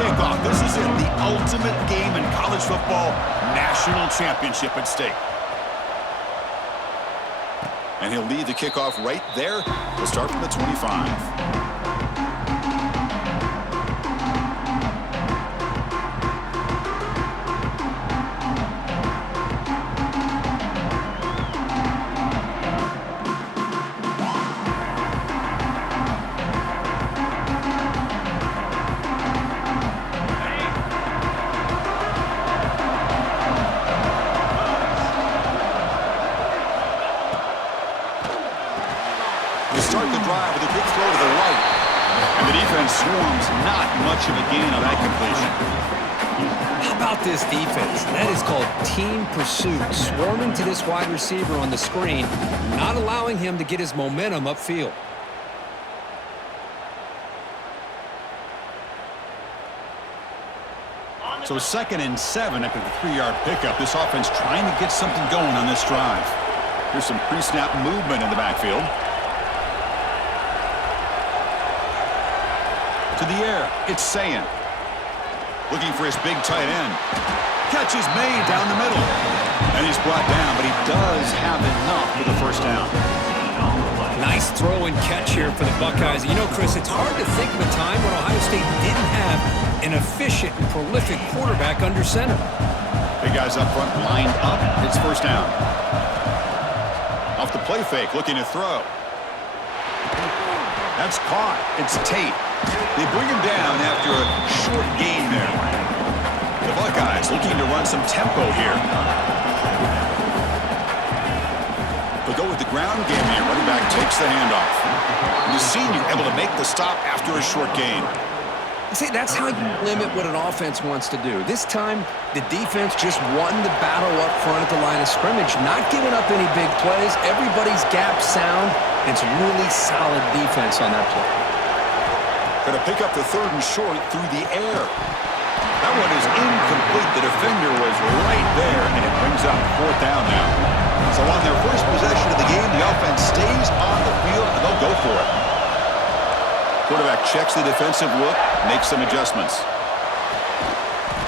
Kickoff. This is it, the ultimate game in college football, national championship at stake. And he'll lead the kickoff right there. We'll start from the 25. Start the drive with a big throw to the right. And the defense swarms, not much of a gain on that completion. How about this defense? That is called team pursuit. Swarming to this wide receiver on the screen, not allowing him to get his momentum upfield. So 2nd and 7 after the 3-yard pickup. This offense trying to get something going on this drive. Here's some pre-snap movement in the backfield. To the air, it's Sayin. Looking for his big tight end. Catch is made down the middle. And he's brought down, but he does have enough for the first down. Nice throw and catch here for the Buckeyes. You know, Chris, it's hard to think of a time when Ohio State didn't have an efficient and prolific quarterback under center. Big guys up front lined up. It's first down. Off the play fake, looking to throw. That's caught. It's Tate. They bring him down after a short gain there. The Buckeyes looking to run some tempo here. They'll go with the ground game here. Running back takes the handoff. And the senior able to make the stop after a short gain. See, that's how you limit what an offense wants to do. This time, the defense just won the battle up front at the line of scrimmage, not giving up any big plays. Everybody's gap sound. It's really solid defense on that play. Going to pick up the 3rd and short through the air. That one is incomplete. The defender was right there, and it brings up 4th down now. So on their first possession of the game, the offense stays on the field, and they'll go for it. Quarterback checks the defensive look, makes some adjustments.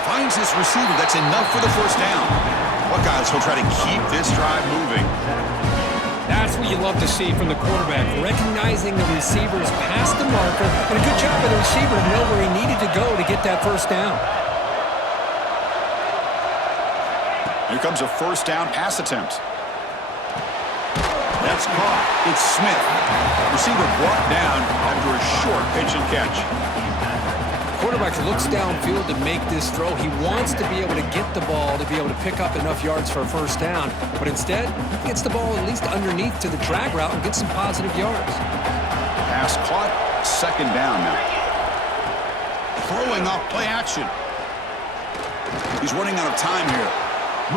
Finds his receiver. That's enough for the first down. Buckeyes will try to keep this drive moving. That's what you love to see from the quarterback, recognizing the receiver's past the marker, and a good job by the receiver to know where he needed to go to get that first down. Here comes a first down pass attempt. That's caught. It's Smith. Receiver brought down after a short pitch and catch. Quarterback looks downfield to make this throw. He wants to be able to get the ball to be able to pick up enough yards for a first down, but instead, he gets the ball at least underneath to the drag route and gets some positive yards. Pass caught. 2nd down now. Throwing off play action. He's running out of time here.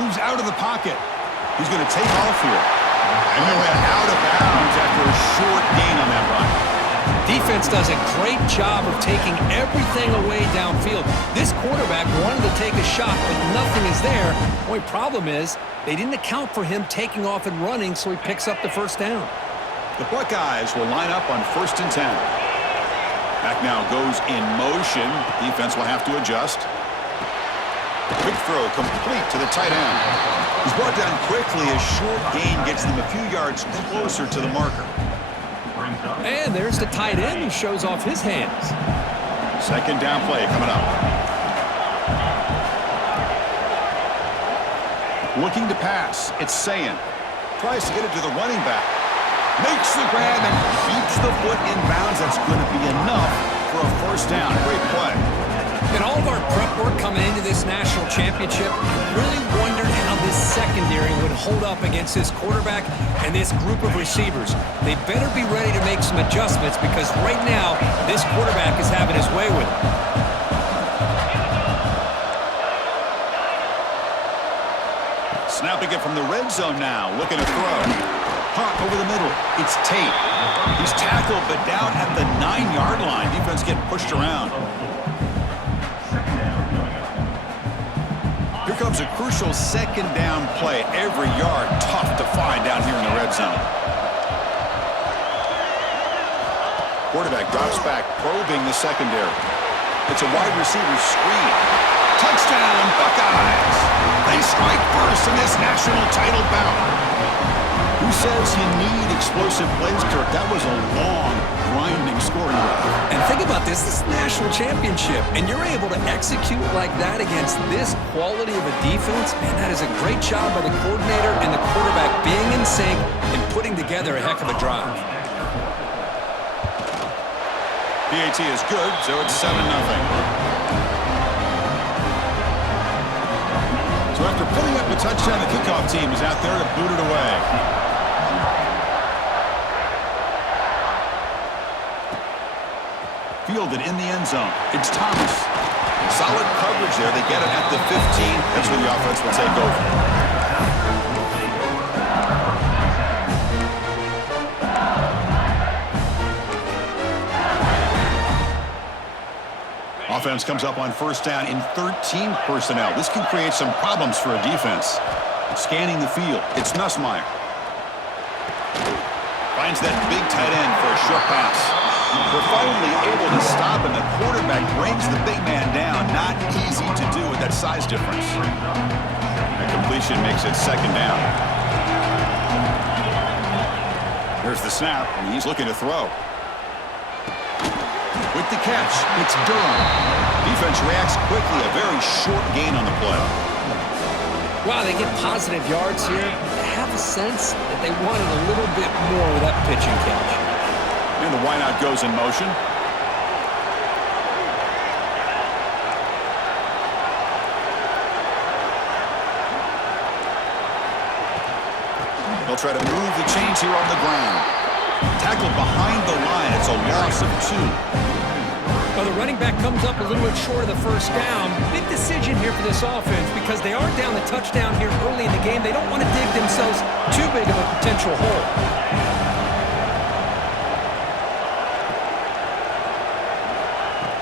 Moves out of the pocket. He's going to take off here. And he went out of bounds after a short gain on that run. Defense does a great job of taking everything away downfield. This quarterback wanted to take a shot, but nothing is there. The only problem is they didn't account for him taking off and running, so he picks up the first down. The Buckeyes will line up on 1st and 10. Back now goes in motion. Defense will have to adjust. Quick throw complete to the tight end. He's brought down quickly. A short gain gets them a few yards closer to the marker. And there's the tight end who shows off his hands. 2nd down play coming up. Looking to pass. It's Sayin. Tries to get it to the running back. Makes the grab and keeps the foot in bounds. That's going to be enough for a first down. Great play. In all of our prep work coming into this national championship, I really wondered how this secondary would hold up against this quarterback and this group of receivers. They better be ready to make some adjustments because right now, this quarterback is having his way with it. Snapping it from the red zone now, looking to throw. Hawk over the middle. It's Tate. He's tackled, but down at the 9-yard line. getting pushed around. Here comes a crucial second down play. Every yard tough to find down here in the red zone. Quarterback drops back, probing the secondary. It's a wide receiver screen. Touchdown, Buckeyes! They strike first in this national title bout. Who says you need explosive plays, Kirk? That was a long, grinding scoring drive. And think about this is national championship, and you're able to execute like that against this quality of a defense. Man, that is a great job by the coordinator and the quarterback being in sync and putting together a heck of a drive. PAT is good, so it's 7-0. So after putting up a touchdown, the kickoff team is out there to boot it away. Fielded in the end zone. It's Thomas. Solid coverage there. They get it at the 15. That's where the offense will take over. Offense comes up on first down in 13 personnel. This can create some problems for a defense. Scanning the field, it's Nussmeier. Finds that big tight end for a short pass. They're finally able to stop him. The quarterback brings the big man down. Not easy to do with that size difference. That completion makes it second down. Here's the snap, and he's looking to throw. With the catch, it's Durham. Defense reacts quickly, a very short gain on the play. Wow, they get positive yards here. I have a sense that they wanted a little bit more with that pitch and catch. And the wideout goes in motion. They'll try to move the chains here on the ground. Tackled behind the line. It's a loss of 2. Well, the running back comes up a little bit short of the first down. Big decision here for this offense because they are down the touchdown here early in the game. They don't want to dig themselves too big of a potential hole.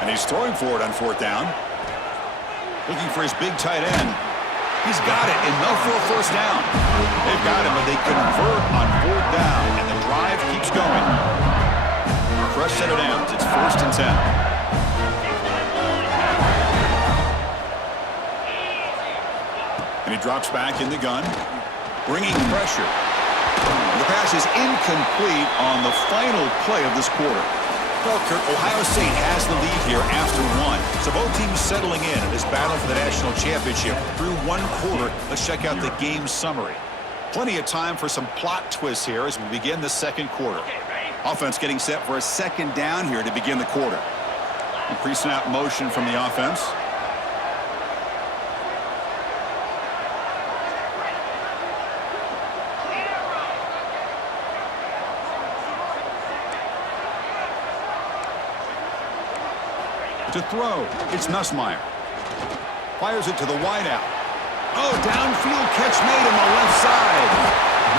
And he's throwing for it on fourth down. Looking for his big tight end. He's got it. Enough for a first down. They've got him, but they convert on fourth down. And the drive keeps going. Fresh set of downs. It's 1st and 10. And he drops back in the gun, bringing pressure. The pass is incomplete on the final play of this quarter. Well, Kirk, Ohio State has the lead here after 1. So both teams settling in this battle for the national championship through 1 quarter. Let's check out the game summary. Plenty of time for some plot twists here as we begin the second quarter. Offense getting set for a second down here to begin the quarter. Pre-snap motion from the offense. To throw, it's Nussmeier. Fires it to the wideout. Oh, downfield catch made on the left side.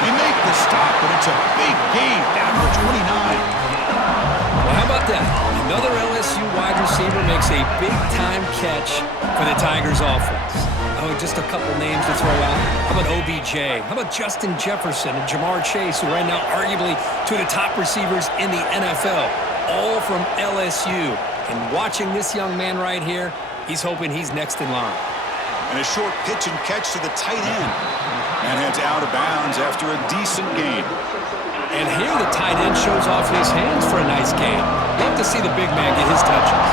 They make the stop, but it's a big gain down to 29. Well, how about that? Another LSU wide receiver makes a big-time catch for the Tigers offense. Oh, just a couple names to throw out. How about OBJ? How about Justin Jefferson and Jamar Chase, who right now arguably two of the top receivers in the NFL, all from LSU. And watching this young man right here, he's hoping he's next in line. And a short pitch and catch to the tight end. And heads out of bounds after a decent gain. And here the tight end shows off his hands for a nice gain. Love to see the big man get his touches.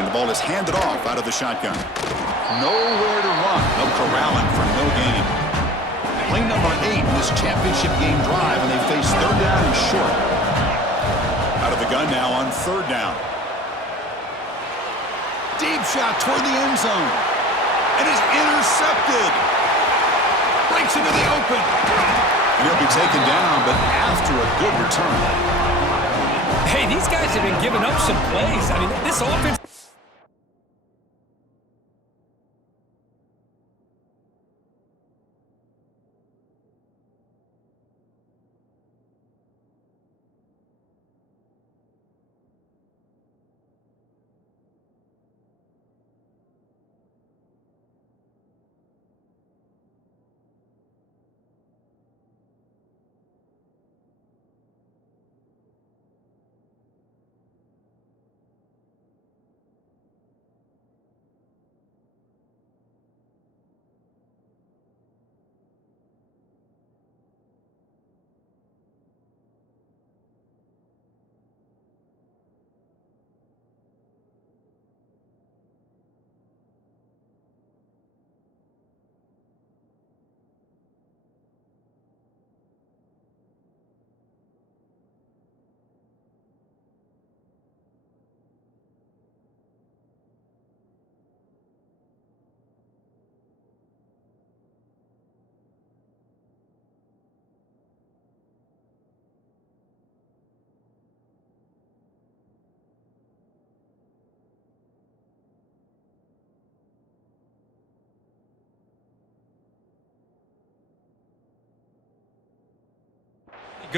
And the ball is handed off out of the shotgun. Nowhere to run. No corralling for no gain. Play number 8 in this championship game drive, and they face third down and short. Out of the gun now on third down. Deep shot toward the end zone. And is intercepted. Breaks into the open. And he'll be taken down, but after a good return. Hey, these guys have been giving up some plays. I mean, this offense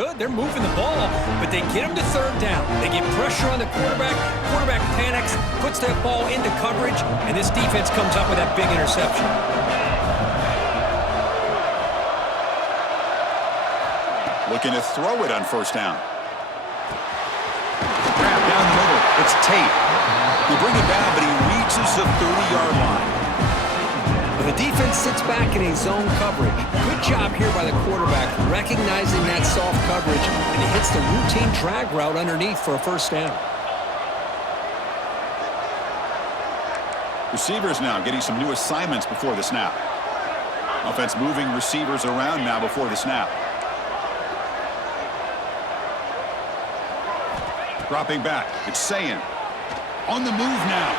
good. They're moving the ball, but they get him to third down. They get pressure on the quarterback. Quarterback panics, puts that ball into coverage, and this defense comes up with that big interception. Looking to throw it on first down. Grab down the middle. It's Tate. They bring it down, but he reaches the 30-yard line. The defense sits back in a zone coverage. Good job here by the quarterback, recognizing that soft coverage, and he hits the routine drag route underneath for a first down. Receivers now getting some new assignments before the snap. Offense moving receivers around now before the snap. Dropping back. It's Sayin. On the move now.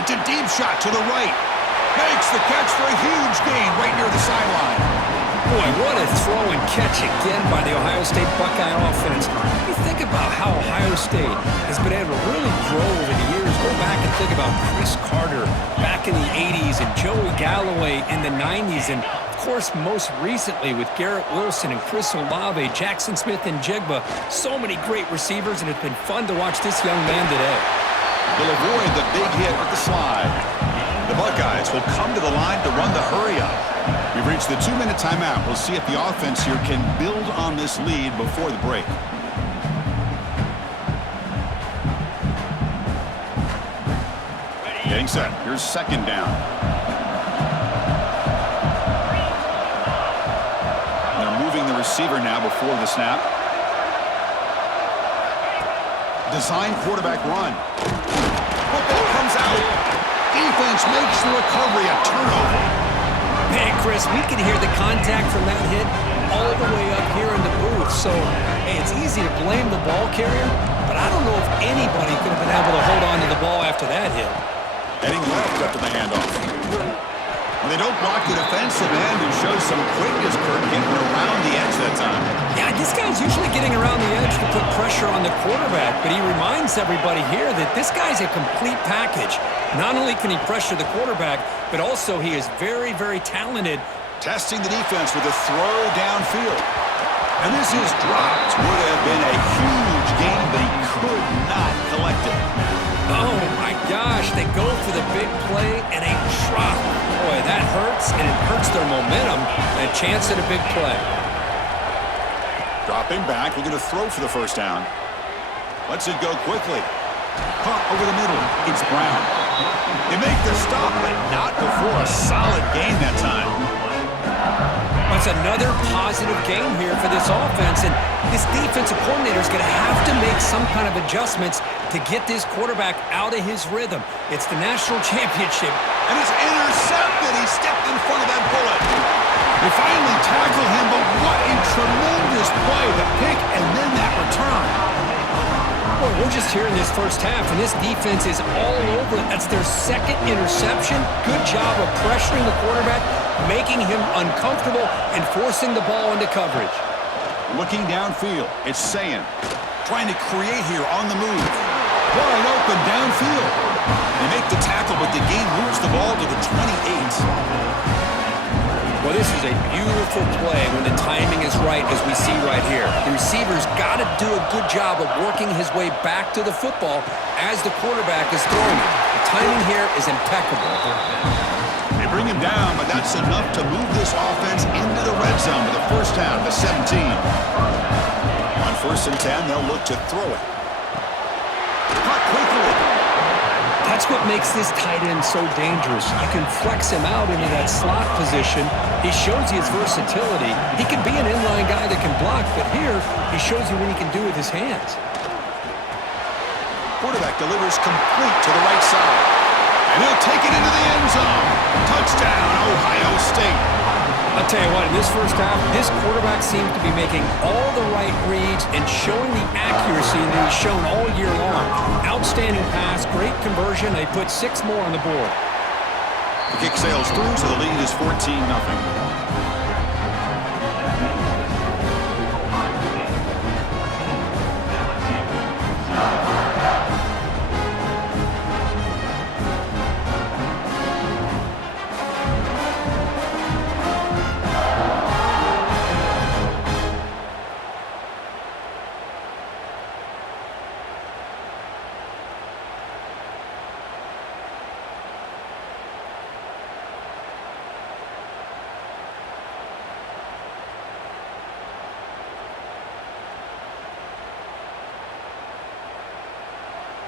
It's a deep shot to the right. Makes the catch for a huge gain right near the sideline. Boy, what a throw and catch again by the Ohio State Buckeye offense. You think about how Ohio State has been able to really grow over the years. Go back and think about Chris Carter back in the 80s and Joey Galloway in the 90s. And, of course, most recently with Garrett Wilson and Chris Olave, Jackson Smith and Jigba. So many great receivers, and it's been fun to watch this young man today. He'll avoid the big hit with the slide. The Buckeyes will come to the line to run the hurry-up. We've reached the 2-minute timeout. We'll see if the offense here can build on this lead before the break. Getting set. Here's second down. They're moving the receiver now before the snap. Design quarterback run. Football comes out. Defense makes the recovery a turnover. Man, Chris, we can hear the contact from that hit all the way up here in the booth. So, hey, it's easy to blame the ball carrier, but I don't know if anybody could have been able to hold on to the ball after that hit. Heading left after the handoff. Well, they don't block the defensive end, who shows some quickness, Kurt, getting around the edge that time. Yeah, this guy's usually getting around the edge to put pressure on the quarterback, but he reminds everybody here that this guy's a complete package. Not only can he pressure the quarterback, but also he is very, very talented. Testing the defense with a throw downfield. And this is dropped. Would have been a huge gain, but he could not collect it. Oh, my gosh. They go for the big play and a drop. Boy, that hurts, and it hurts their momentum. A chance at a big play. Dropping back. We're going to throw for the first down. Lets it go quickly. Caught over the middle. It's Brown. They make the stop, but not before a solid gain that time. That's another positive game here for this offense, and this defensive coordinator is going to have to make some kind of adjustments to get this quarterback out of his rhythm. It's the national championship. And it's intercepted. He stepped in front of that bullet. They finally tackle him, but what a tremendous play. The pick and then that return. Boy, we're just here in this first half, and this defense is all over. That's their second interception. Good job of pressuring the quarterback, making him uncomfortable, and forcing the ball into coverage. Looking downfield, it's Sayin. Trying to create here on the move. Wide open downfield. They make the tackle, but the game moves the ball to the 28. Well, this is a beautiful play when the timing is right, as we see right here. The receiver's got to do a good job of working his way back to the football as the quarterback is throwing it. The timing here is impeccable. They bring him down, but that's enough to move this offense into the red zone with the first down, the 17. On 1st and 10, they'll look to throw it. Caught quickly. That's what makes this tight end so dangerous. You can flex him out into that slot position. He shows you his versatility. He can be an inline guy that can block, but here he shows you what he can do with his hands. Quarterback delivers complete to the right side. And he'll take it into the end zone. Touchdown, Ohio State. I'll tell you what, in this first half, this quarterback seems to be making all the right reads and showing the accuracy that he's shown all year long. Outstanding pass, great conversion. They put 6 more on the board. The kick sails through, so the lead is 14-0.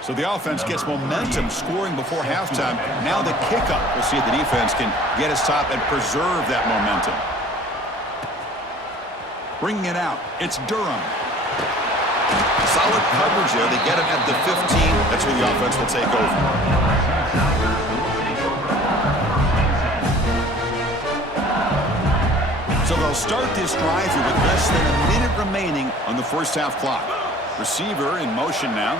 So the offense gets momentum scoring before halftime. Now the kickoff. We'll see if the defense can get his top and preserve that momentum. Bringing it out. It's Durham. Solid coverage there. They get him at the 15. That's where the offense will take over. So they'll start this drive here with less than a minute remaining on the first half clock. Receiver in motion now.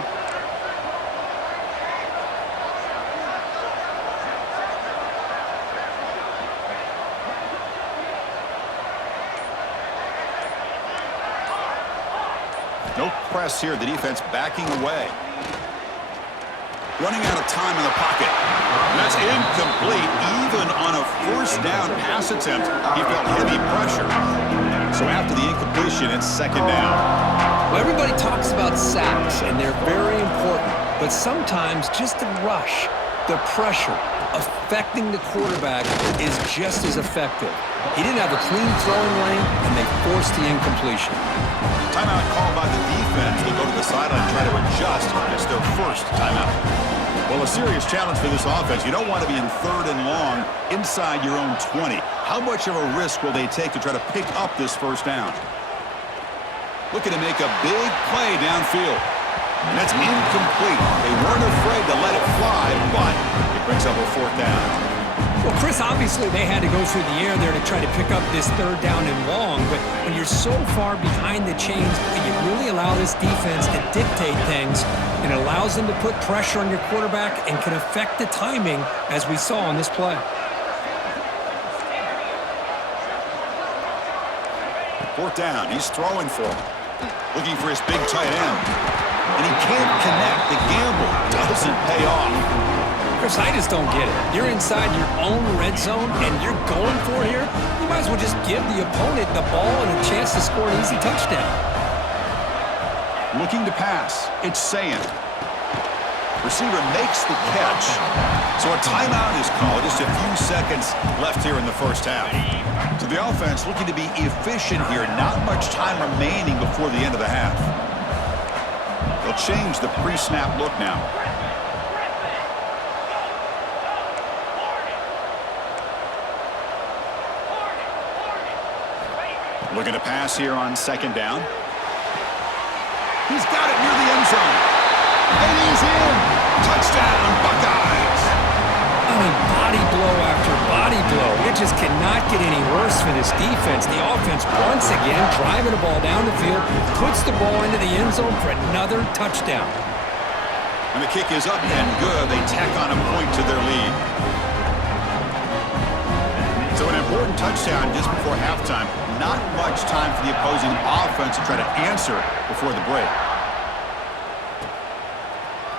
No press here. The defense backing away. Running out of time in the pocket. That's incomplete. Even on a first down pass attempt, he felt heavy pressure. So after the incompletion, it's second down. Well, everybody talks about sacks, and they're very important. But sometimes just the rush, the pressure, affecting the quarterback is just as effective. He didn't have a clean throwing lane, and they forced the incompletion. Timeout called by the defense. They'll go to the sideline and try to adjust. It's their first timeout. Well, a serious challenge for this offense. You don't want to be in third and long inside your own 20. How much of a risk will they take to try to pick up this first down? Looking to make a big play downfield. And that's incomplete. They weren't afraid to let it fly, but it brings up a fourth down. Well, Chris, obviously they had to go through the air there to try to pick up this third down and long, but when you're so far behind the chains, you really allow this defense to dictate things, and it allows them to put pressure on your quarterback and can affect the timing, as we saw on this play. Fourth down, he's throwing for it. Looking for his big tight end. And he can't connect. The gamble doesn't pay off. Chris, I just don't get it. You're inside your own red zone, and you're going for here. You might as well just give the opponent the ball and a chance to score an easy touchdown. Looking to pass. It's Sayin. Receiver makes the catch. So a timeout is called. Just a few seconds left here in the first half. So the offense looking to be efficient here. Not much time remaining before the end of the half. They'll change the pre-snap look now. Looking to pass here on second down. He's got it near the end zone. And he's in. Touchdown, Buckeyes. I mean, body blow after body blow. It just cannot get any worse for this defense. The offense, once again, driving the ball down the field, puts the ball into the end zone for another touchdown. And the kick is up and good. They tack on a point to their lead. So an important touchdown just before halftime. Not much time for the opposing offense to try to answer before the break.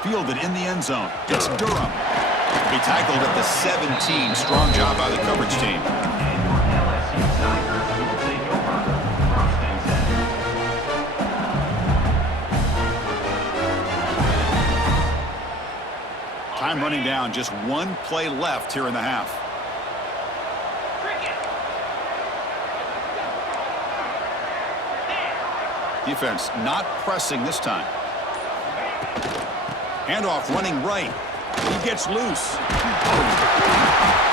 Fielded in the end zone. It's Durham. He tackled at the 17. Strong job by the coverage team. Time running down. Just one play left here in the half. Defense not pressing this time. Handoff running right. He gets loose.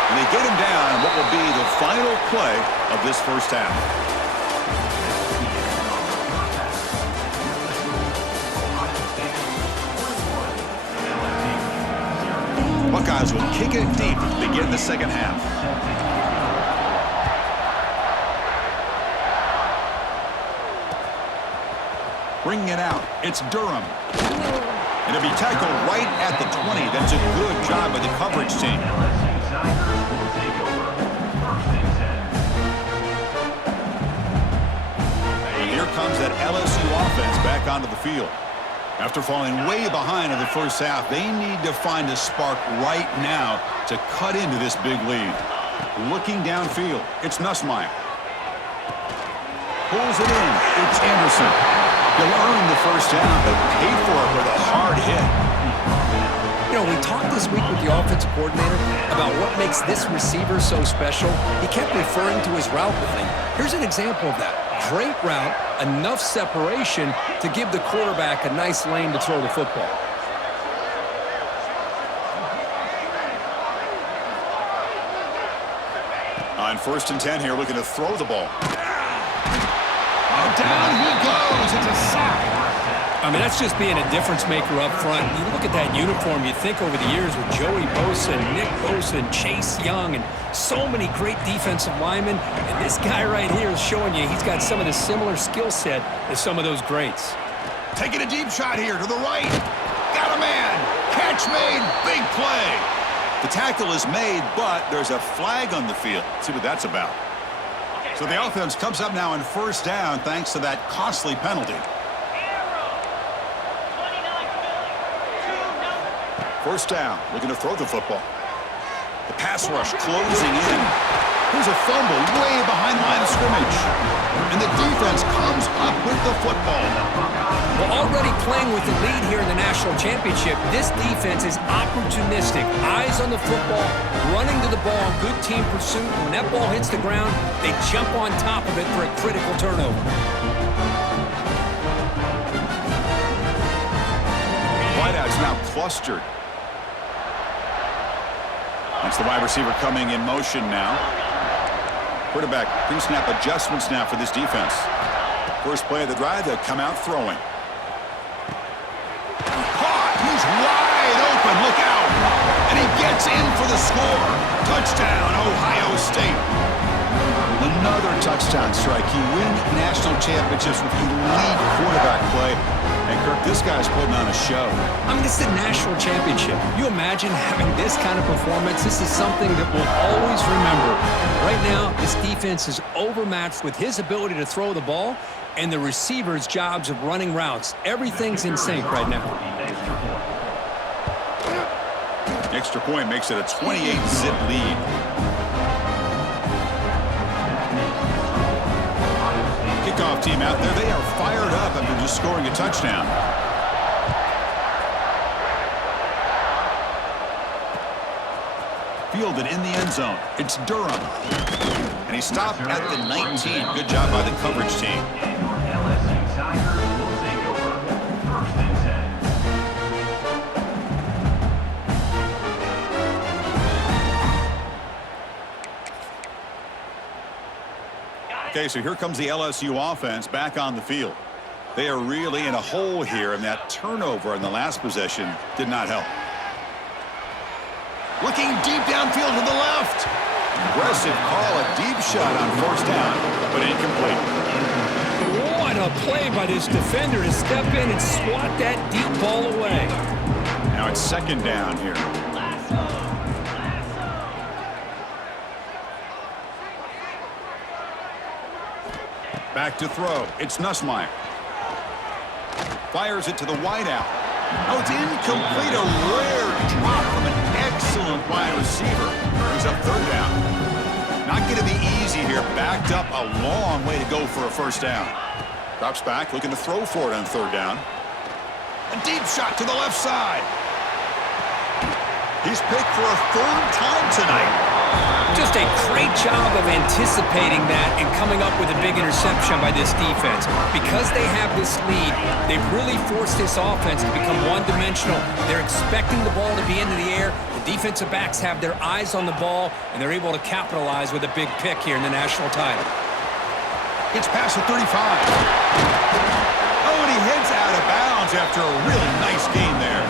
And they get him down on what will be the final play of this first half. Buckeyes will kick it deep to begin the second half. Bringing it out, it's Durham. And it'll be tackled right at the 20. That's a good job by the coverage team. And here comes that LSU offense back onto the field. After falling way behind in the first half, they need to find a spark right now to cut into this big lead. Looking downfield, it's Nussmeier. Pulls it in, it's Anderson. He'll earn the first down, but pay for it with a hard hit. You know, we talked this week with the offensive coordinator about what makes this receiver so special. He kept referring to his route running. Here's an example of that. Great route, enough separation to give the quarterback a nice lane to throw the football. On 1st and 10 here, looking to throw the ball. Oh, down he goes. It's a sack. I mean, that's just being a difference maker up front. You look at that uniform, you think over the years with Joey Bosa, Nick Bosa, and Chase Young, and so many great defensive linemen. And this guy right here is showing you he's got some of the similar skill set as some of those greats. Taking a deep shot here to the right. Got a man. Catch made. Big play. The tackle is made, but there's a flag on the field. Let's see what that's about. So the offense comes up now on 1st down thanks to that costly penalty. 1st down, looking to throw the football. The pass rush closing in. Here's a fumble way behind line of scrimmage. And the defense comes up with the football. Well, already playing with the lead here in the national championship, this defense is opportunistic. Eyes on the football, running to the ball, good team pursuit. When that ball hits the ground, they jump on top of it for a critical turnover. Wideouts now clustered. That's the wide receiver coming in motion now. Quarterback pre-snap adjustments now for this defense. First play of the drive, they'll come out throwing. Caught! He's wide open. Look out! And he gets in for the score. Touchdown, Ohio State. Another touchdown strike. You win national championships with elite quarterback play. And, Kirk, this guy's putting on a show. I mean, this is a national championship. You imagine having this kind of performance? This is something that we'll always remember. Right now, this defense is overmatched with his ability to throw the ball and the receivers' jobs of running routes. Everything's in sync right now. Extra point makes it a 28-zip lead. Kickoff team out there. They are fired up after just scoring a touchdown. Fielded in the end zone. It's Durham. And he stopped at the 19. Good job by the coverage team. Okay, so here comes the LSU offense back on the field. They are really in a hole here, and that turnover in the last possession did not help. Looking deep downfield to the left. Aggressive call, a deep shot on 1st down, but incomplete. What a play by this defender to step in and swat that deep ball away. Now it's 2nd down here. Back to throw. It's Nussmeier. Fires it to the wideout. Oh, it's incomplete. A rare drop from an excellent wide receiver. He's up 3rd down. Not going to be easy here. Backed up a long way to go for a 1st down. Drops back, looking to throw for it on 3rd down. A deep shot to the left side. He's picked for a 3rd time tonight. Just a great job of anticipating that and coming up with a big interception by this defense. Because they have this lead, they've really forced this offense to become one-dimensional. They're expecting the ball to be into the air. The defensive backs have their eyes on the ball, and they're able to capitalize with a big pick here in the national title. Gets past the 35. Oh, and he heads out of bounds after a really nice game there.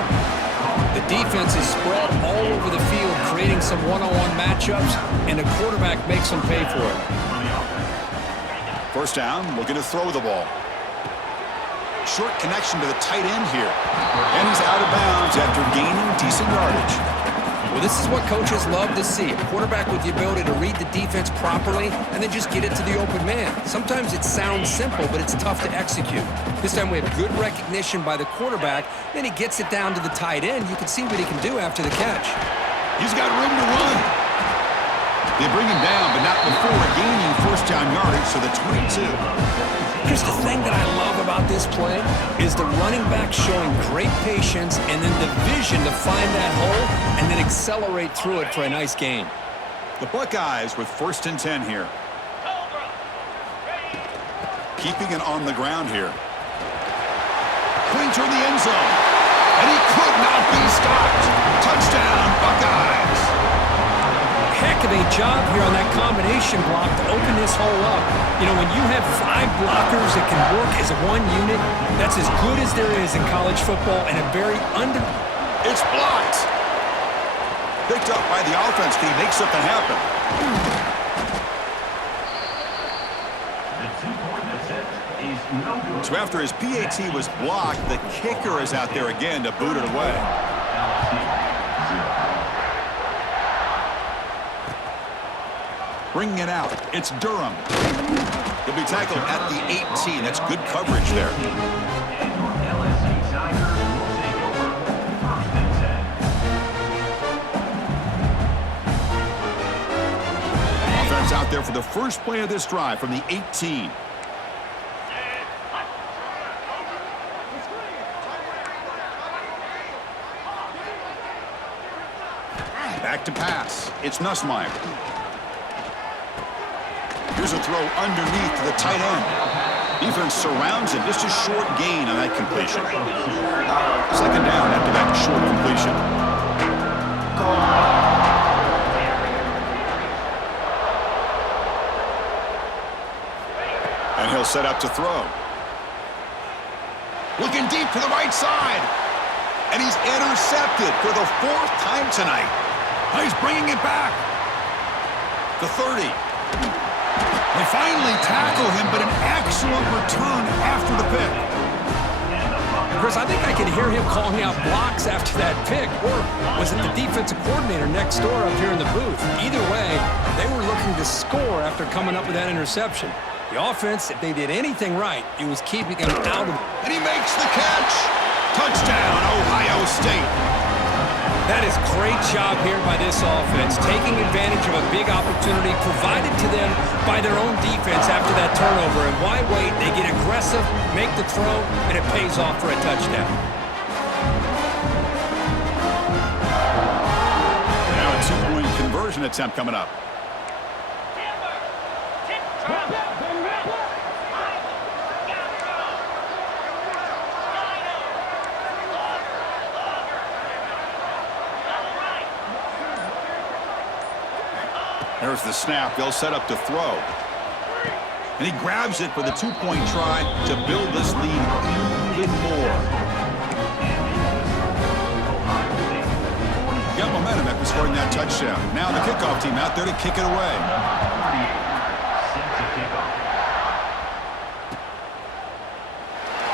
The defense is spread all over the field, creating some one-on-one matchups, and the quarterback makes them pay for it. 1st down, looking to throw the ball. Short connection to the tight end here. And he's out of bounds after gaining decent yardage. Well, this is what coaches love to see. A quarterback with the ability to read the defense properly and then just get it to the open man. Sometimes it sounds simple, but it's tough to execute. This time we have good recognition by the quarterback. Then he gets it down to the tight end. You can see what he can do after the catch. He's got room to run. They bring him down, but not before gaining 1st down yardage to the 22. Here's the thing that I love about this play is the running back showing great patience and then the vision to find that hole and then accelerate through it for a nice gain. The Buckeyes with 1st and 10 here. Keeping it on the ground here. Clean toward the end zone. And he could not be stopped. Touchdown, Buckeyes. Heck of a job here on that combination block to open this hole up. You know, when you have 5 blockers that can work as one unit, that's as good as there is in college football and a very It's blocked. Picked up by the offense. Can he make something happen? So after his PAT was blocked, the kicker is out there again to boot it away. Bringing it out, it's Durham. He'll be tackled at the 18. That's good coverage there. Offense out there for the first play of this drive from the 18. Back to pass. It's Nussmeier. Here's a throw underneath to the tight end. Defense surrounds him. Just a short gain on that completion. Second down after that short completion. And he'll set up to throw. Looking deep to the right side. And he's intercepted for the 4th time tonight. He's bringing it back. The 30. They finally tackle him, but an excellent return after the pick. Chris, I think I can hear him calling out blocks after that pick. Or was it the defensive coordinator next door up here in the booth? Either way, they were looking to score after coming up with that interception. The offense, if they did anything right, it was keeping him out of it. And he makes the catch. Touchdown, Ohio State. That is great job here by this offense, taking advantage of a big opportunity provided to them by their own defense after that turnover. And why wait? They get aggressive, make the throw, and it pays off for a touchdown. Now a 2-point conversion attempt coming up. There's the snap. They'll set up to throw. And he grabs it for the 2-point try to build this lead even more. Got momentum after scoring that touchdown. Now the kickoff team out there to kick it away.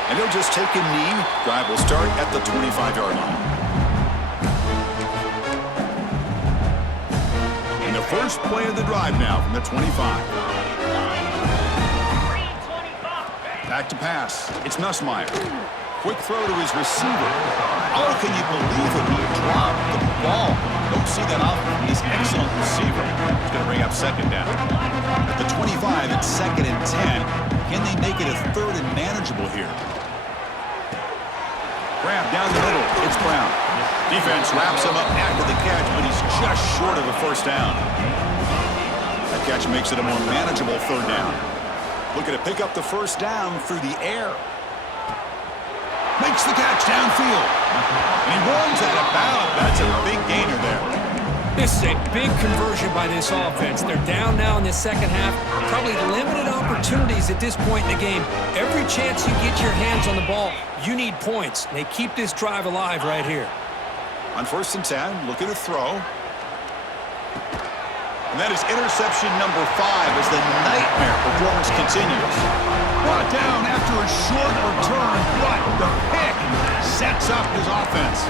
And he'll just take a knee. Drive will start at the 25-yard line. First play of the drive now from the 25. Back to pass. It's Nussmeier. Quick throw to his receiver. Oh, can you believe it? He dropped the ball. Don't see that often from this excellent receiver. He's going to bring up second down. At the 25, it's 2nd and 10. Can they make it a 3rd and manageable here? Grab down the middle. It's Brown. Defense wraps him up after the catch, but he's just short of a first down. That catch makes it a more manageable 3rd down. Looking to pick up the first down through the air. Makes the catch downfield. And he runs out of bounds. That's a big gainer there. This is a big conversion by this offense. They're down now in the second half. Probably limited opportunities at this point in the game. Every chance you get your hands on the ball, you need points. They keep this drive alive right here. On 1st and 10, looking to throw. And that is interception number 5 as the nightmare performance continues. Brought down after a short return, but the pick sets up his offense.